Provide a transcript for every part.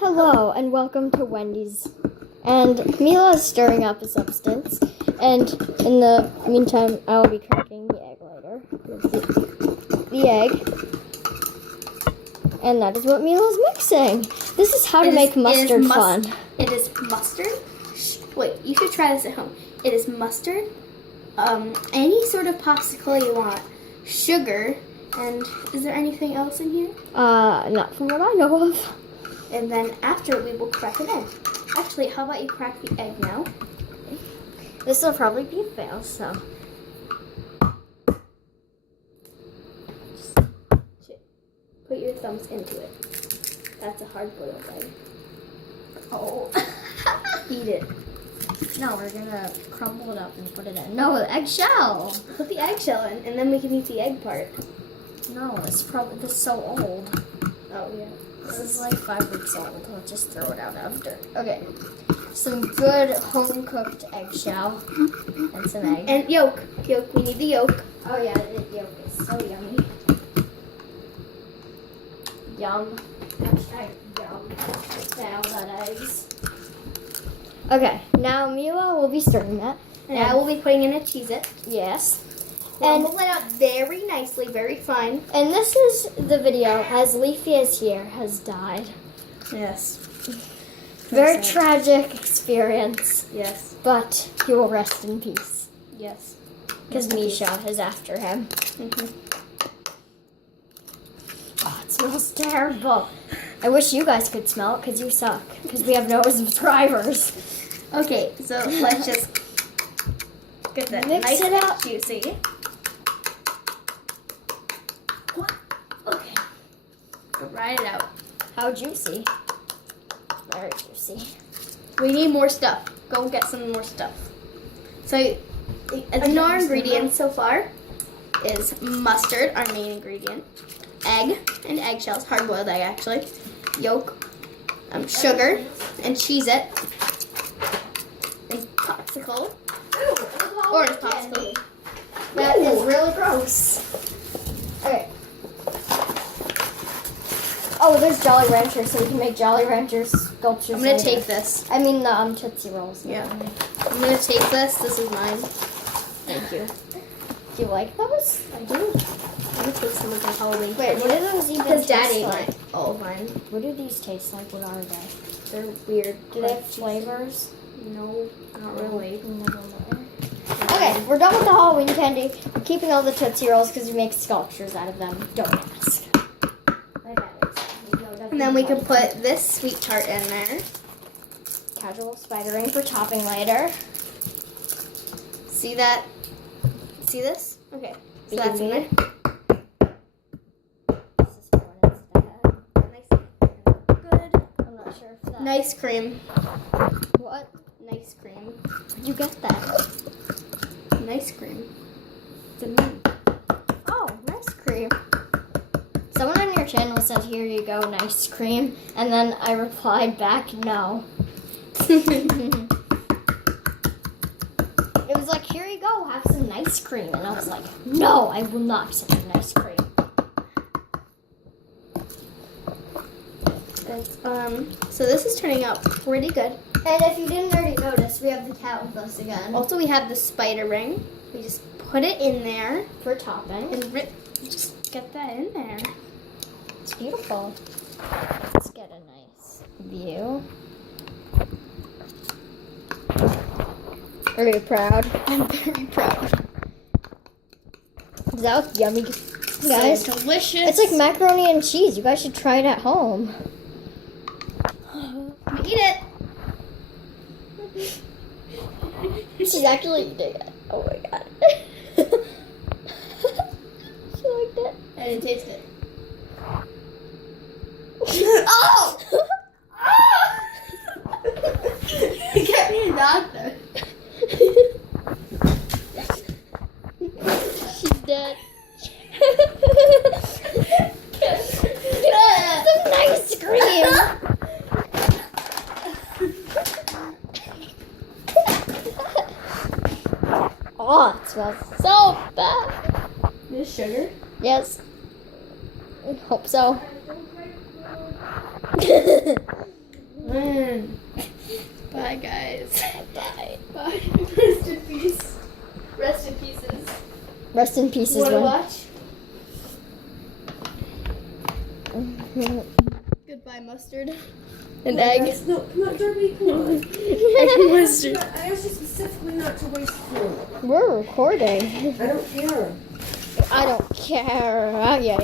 Hello and welcome to Wendy's. And Mila is stirring up a substance. And in the meantime, I will be cracking the egg later. The egg. And that is what Mila's mixing. This is how to make mustard fun. It is mustard. Wait, you should try this at home. It is mustard, any sort of popsicle you want, sugar, and is there anything else in here? Not from what I know of. And then after, we will crack an egg. Actually, how about you crack the egg now? This will probably be a fail, so. Just put your thumbs into it. That's a hard-boiled egg. Oh. Eat it. No, we're gonna crumble it up and put it in. No, the eggshell. Put the eggshell in, and then we can eat the egg part. No, this is so old. Oh, yeah. This is like 5 weeks old. I'll just throw it out after. Okay. Some good home-cooked eggshell. And some egg. And yolk. Yolk. We need the yolk. Oh, yeah, the yolk is so yummy. Yum. Hashtag yum. Now that eggs. Okay, now Mila will be stirring that. And I will be putting in a Cheez-It. Yes. And we'll it out very nicely, very fine. And this is the video as Leafy is here has died. Yes. Very tragic experience. Yes. But he will rest in peace. Yes. Because Misha is after him. Mm-hmm. Oh, it smells terrible. I wish you guys could smell it because you suck. Because we have no subscribers. Okay, so let's just get that Mix nice it up. Juicy. Okay. Write it out. How juicy. Very juicy. We need more stuff. Go get some more stuff. So, our ingredients so far is mustard, our main ingredient, egg and eggshells, hard-boiled egg actually, yolk, sugar, and Cheez-It, and popsicle, orange popsicle. That is really gross. Okay. Oh, there's Jolly Ranchers, so we can make Jolly Ranchers sculptures. I'm gonna later. take this. I mean the Tootsie Rolls. Yeah. I'm gonna take this. This is mine. Thank you. Do you like those? I do. I'm gonna take some of the Halloween. Wait, what do those even Because Dad taste ate like? all of mine. What do these taste like? What are they? They're weird. Do they have flavors? No, not really. Never mind. Okay, we're done with the Halloween candy. We're keeping all the Tootsie Rolls because we make sculptures out of them. Don't ask. And then we can put this sweet tart in there. Casual spidering for topping later. See that? See this? Okay. So that's in there. This is one instead. Nice. Good. I'm not sure if that. Nice cream. What? Nice cream. Where'd you get that? Nice cream. Oh, nice cream. Someone on your channel said, "Here you go, nice cream," and then I replied back, "No." It was like, "Here you go, have some nice cream," and I was like, "No, I will not accept a nice cream." So this is turning out pretty good. And if you didn't already notice, we have the cat with us again Also, we have the spider ring. We just put it in there for topping. and just get that in there. It's beautiful. Let's get a nice view. Are you proud? I'm very proud. Is that yummy, guys? So delicious. It's like macaroni and cheese. You guys should try it at home. Eat it. She's actually eating it. Oh my god. She liked it. I didn't taste it. Oh! Get me a doctor. She's dead. Some nice cream. Oh, it smells so bad. This sugar? Yes. I hope so. Rest in pieces, Wanna Wendy. watch? Goodbye, mustard. And egg. No, come on, Derby, come on. Egg mustard. I asked you specifically not to waste food. We're recording. I don't care. I don't care. Yeah.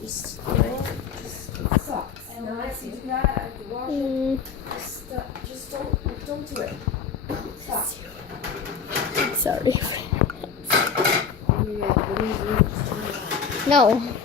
Just, you know, it sucks. Now I see that, I have to wash it. Just don't do it. Stop. Sorry. Yeah, what do you do? Just turn it on. No.